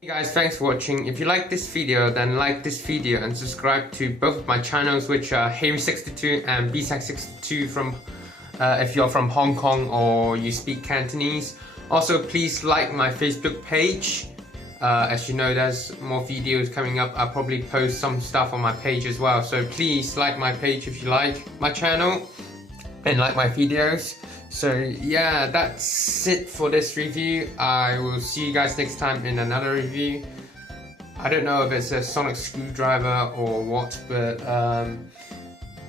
Hey guys, thanks for watching. If you like this video, then like this video and subscribe to both of my channels, which are Harry62 and BSAC62 from if you're from Hong Kong or you speak Cantonese. Also, please like my Facebook page. As you know, there's more videos coming up. I'll probably post some stuff on my page as well. So please like my page if you like my channel and like my videos. So yeah, that's it for this review. I will see you guys next time in another review. I don't know if it's a sonic screwdriver or what, but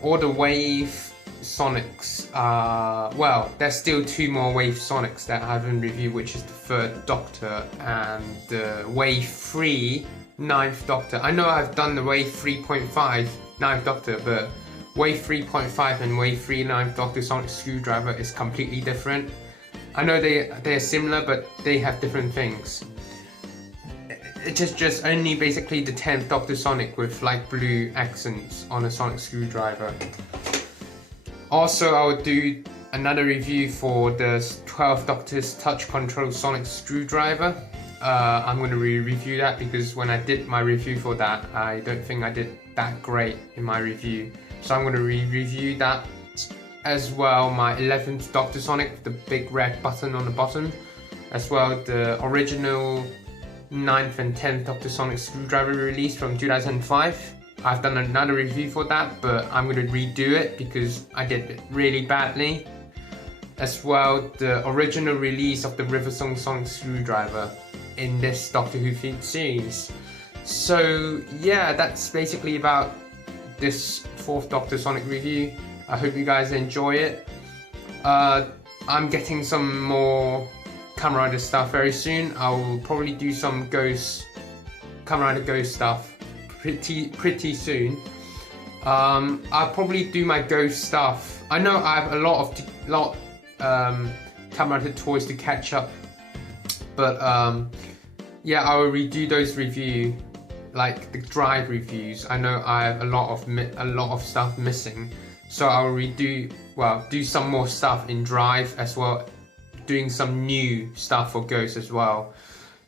all the wave sonics are, well, there's still two more wave sonics that I haven't reviewed, which is the third Doctor and the wave 3 9th Doctor. I know I've done the wave 3.5 9th Doctor, but wave 3.5 and wave 3 9th Doctor sonic screwdriver is completely different. I know they're similar, but they have different things. It's just only basically the 10th Doctor Sonic with light blue accents on a sonic screwdriver. Also, I will do another review for the 12th Doctor's touch control sonic screwdriver. I'm going to review that because when I did my review for that, I don't think I did that great in my review. So I'm going to review that as well. My 11th Doctor Sonic, the big red button on the bottom. as well the original 9th and 10th Dr. Sonic screwdriver release from 2005. I've done another review for that, but I'm going to redo it because I did it really badly. As well, the original release of the Riversong Sonic screwdriver in this Doctor Who themed series. So yeah, that's basically about this 4th Doctor Sonic review. I hope you guys enjoy it. I'm getting some more Kamen Rider stuff very soon. I will probably do some Kamen Rider Ghost stuff pretty soon. I'll probably do my Ghost stuff. I know I have a lot Kamen Rider toys to catch up, but yeah, I will redo those reviews, like the Drive reviews. I know I have a lot of stuff missing, so I will do some more stuff in Drive as well, doing some new stuff for Ghost as well.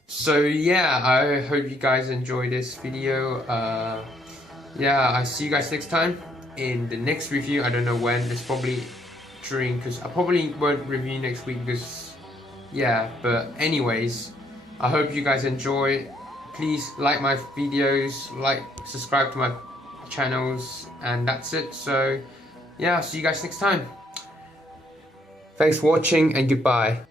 So yeah, I hope you guys enjoy this video. Yeah, I'll see you guys next time in the next review. I don't know when. It's probably during, because I probably won't review next week because yeah, but anyways, I hope you guys enjoy. Please like my videos, subscribe to my channels, and that's it. So yeah, I'll see you guys next time. Thanks for watching and goodbye.